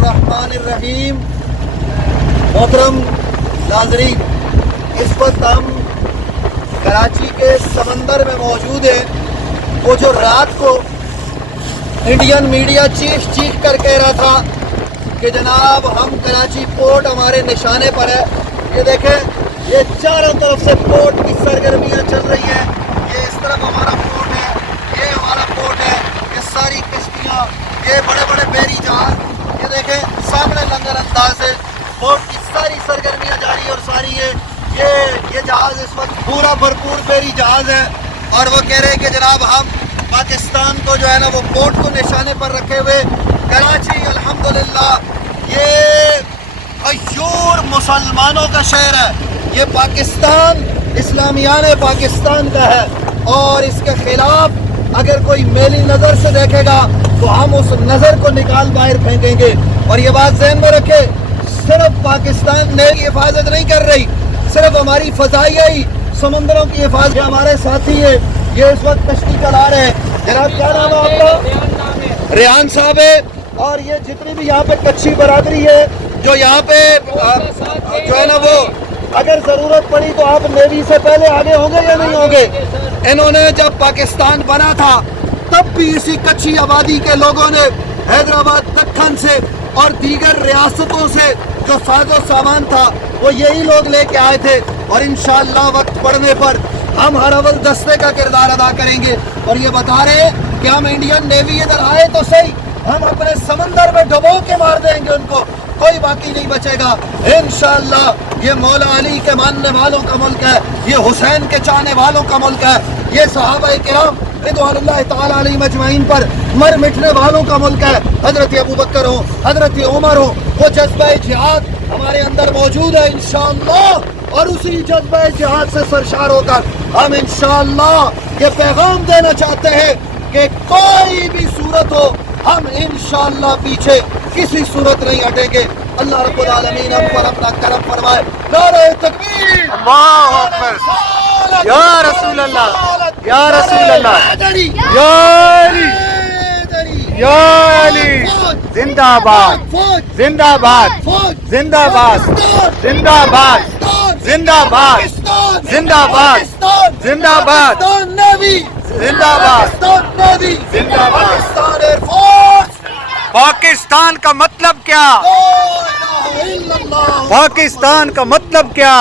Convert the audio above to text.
الرحمن الرحیم۔ محترم ناظرین، اس وقت ہم کراچی کے سمندر میں موجود ہیں۔ وہ جو رات کو انڈین میڈیا چیخ کر کہہ رہا تھا کہ جناب ہم کراچی پورٹ ہمارے نشانے پر ہے، یہ دیکھیں یہ چاروں طرف سے پورٹ کی سرگرمیاں چل رہی ہیں۔ یہ اس طرف ہمارا پورٹ ہے، یہ ہمارا پورٹ ہے، یہ ساری کشتیاں، یہ بڑے بڑے بحری جہاز، یہ دیکھیں سامنے لنگر انداز ہے، پورٹ کی ساری سرگرمیاں جاری اور ساری یہ جہاز اس وقت پورا بھرپور بحری جہاز ہے، اور وہ کہہ رہے ہیں کہ جناب ہم پاکستان کو جو ہے نا وہ پورٹ کو نشانے پر رکھے ہوئے کراچی الحمدللہ یہ غیور مسلمانوں کا شہر ہے، یہ پاکستان اسلامیان پاکستان کا ہے، اور اس کے خلاف اگر کوئی میلی نظر سے دیکھے گا تو ہم اس نظر کو نکال باہر پھینکیں گے۔ اور یہ بات ذہن میں رکھے، صرف پاکستان نے حفاظت نہیں کر رہی، صرف ہماری فضائیہ ہی سمندروں کی حفاظت، ہمارے ساتھی ہے یہ اس وقت کشتی چلا رہے ہیں۔ جناب کیا نام ہے آپ کا؟ ریحان صاحب ہے، اور یہ جتنی بھی یہاں پہ کچھی برادری ہے جو یہاں پہ جو ہے نا وہ اگر ضرورت پڑی تو آپ نیوی سے پہلے آگے ہوں گے یا نہیں ہوں گے؟ انہوں نے جب پاکستان بنا تھا تب بھی اسی کچھی آبادی کے لوگوں نے حیدرآباد دکن سے اور دیگر ریاستوں سے جو ساز و سامان تھا وہ یہی لوگ لے کے آئے تھے، اور انشاءاللہ وقت پڑنے پر ہم ہر اول دستے کا کردار ادا کریں گے۔ اور یہ بتا رہے ہیں کہ ہم انڈین نیوی ادھر آئے تو صحیح، ہم اپنے سمندر میں ڈبو کے مار دیں گے ان کو، کوئی باقی نہیں بچے گا انشاءاللہ۔ یہ مولا علی کے ماننے والوں کا ملک ہے، یہ حسین کے چاہنے والوں کا ملک ہے، یہ صحابہ کرام رضوان اللہ تعالیٰ علیہم اجمعین پر مر مٹنے والوں کا ملک ہے۔ حضرت ابوبکر ہو، حضرت عمر ہو، وہ جذبہ جہاد ہمارے اندر موجود ہے انشاءاللہ، اور اسی جذبہ جہاد سے سرشار ہو کر ہم انشاءاللہ یہ پیغام دینا چاہتے ہیں کہ کوئی بھی صورت ہو ہم انشاءاللہ پیچھے کسی صورت نہیں ہٹیں گے۔ اللہ رب العالمین ہم پر اپنا کرم فرمائے۔ نعرہ تکبیر، اللہ اکبر، یا رسول اللہ، یا رسول اللہ، یا علی، یا علی، زندہ باد، زندہ باد، زندہ باد، زندہ باد، زندہ باد، زندہ باد، زندہ باد، زندہ باد، زندہ باد۔ پاکستان کا مطلب کیا؟ پاکستان کا مطلب کیا؟